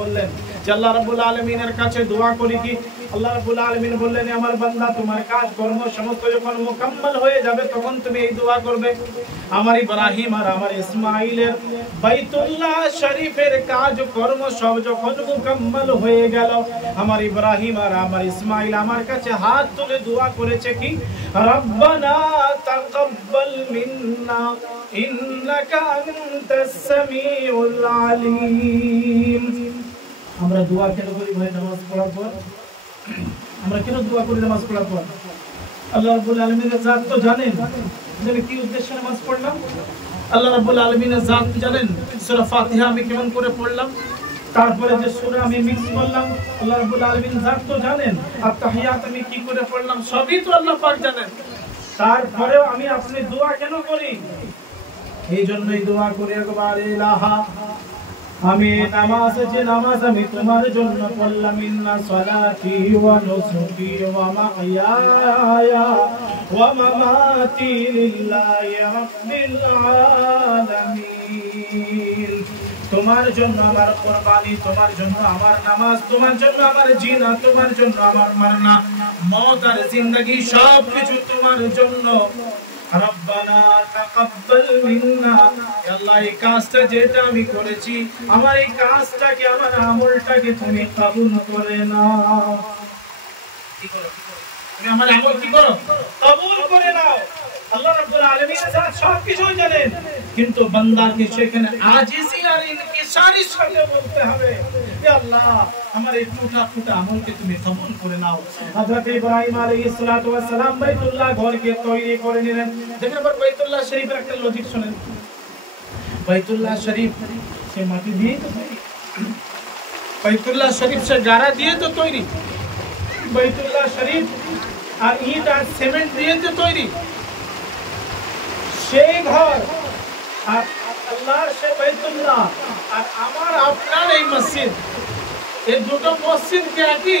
বললেন যে আল্লাহ রাব্বুল আলামিনের কাছে দোয়া করি কি? আল্লাহ রাব্বুল আলামিন বললেন, আমার বান্দা তোমার কাজ কর্ম সমস্ত যখন মুকাম্মাল হয়ে যাবে তখন তুমি এই দোয়া করবে। আমার ইব্রাহিম আর আমার ইসমাইলের বাইতুল্লাহ শরীফের কাজ কর্ম সব যখন মুকাম্মাল হয়ে গেল, আমার ইব্রাহিম আর আমার ইসমাইল আমার কাছে হাত তুলে দোয়া করেছে কি? রব্বানা তাকাব্বাল মিন্না ইন্নাকা আনতাস সামিউল আলিম। আমরা দোয়া কেন করি ভাই নামাজ পড়ার পর? আমরা কেন দোয়া করি নামাজ পড়ার পর? আল্লাহ রাব্বুল আলামিনের জাত তো জানেন যে কি উদ্দেশ্যে নামাজ পড়লাম। আল্লাহ রাব্বুল আলামিনের জাত জানেন সূরা ফাতিহা আমি কেমন করে পড়লাম, তারপরে যে সূরা আমি মিক্স করলাম, আল্লাহ রাব্বুল আলামিন জাত তো জানেন। আর তাহিয়াত আমি কি করে পড়লাম সবই তো আল্লাহ পাক জানেন। তারপরেও আমি আপনি দোয়া কেন করি? এই জন্যই দোয়া করি একবার, ইলাহা আমি নামাজ যে নামাজ আমি তোমার জন্য পড়লাম, ইন্না সালাতি ওয়া নুসুকি ওয়া মাহইয়ায়া ওয়া মামাতি লিল্লাহি রাব্বিল আলামিন। তোমার জন্য আমার কুরবানি, তোমার জন্য আমার নামাজ, তোমার জন্য আমার জিনা, তোমার জন্য আমার মারনা, মওত আর জিন্দেগি সব কিছু তোমার জন্য। রব্বানা তাকাব্বাল মিন্না, আল্লাহ এই কাজটা যেটা আমি করেছি, আমার এই কাজটাকে, আমার আমলটাকে তুমি কবুল করে নাও। কি করো? তুমি আমার আমল কি করো? কবুল করে নাও। আল্লাহ রাব্বুল আলামিন সব কিছু জানেন, কিন্তু বান্দাকে সেখানে আজিজি আর ইনকিসারের সাথে বলতে হবে, হে আল্লাহ আমার এই টুটা টুটা আমলকে তুমি কবুল করে নাও। হযরত ইব্রাহিম আলাইহিস সালাতু ওয়াস সালাম বাইতুল্লাহ ঘরকে তৈরি করে নিলেন। দেখেন আবার বাইতুল্লাহ শরীফের একটা লজিক শুনেন। বাইতুল্লাহ শরীফ সে মাটি দিয়ে তো তৈরি, বাইতুল্লাহ শরীফ সে গারা দিয়ে তো তৈরি, বাইতুল্লাহ শরীফ আর ইট আর সিমেন্ট দিয়ে তো তৈরি। সেই ঘর আর আল্লাহর সে বাইতুল্লাহ আর আমার আপনার এই মসজিদ, এই দুটো মসজিদ কি একই?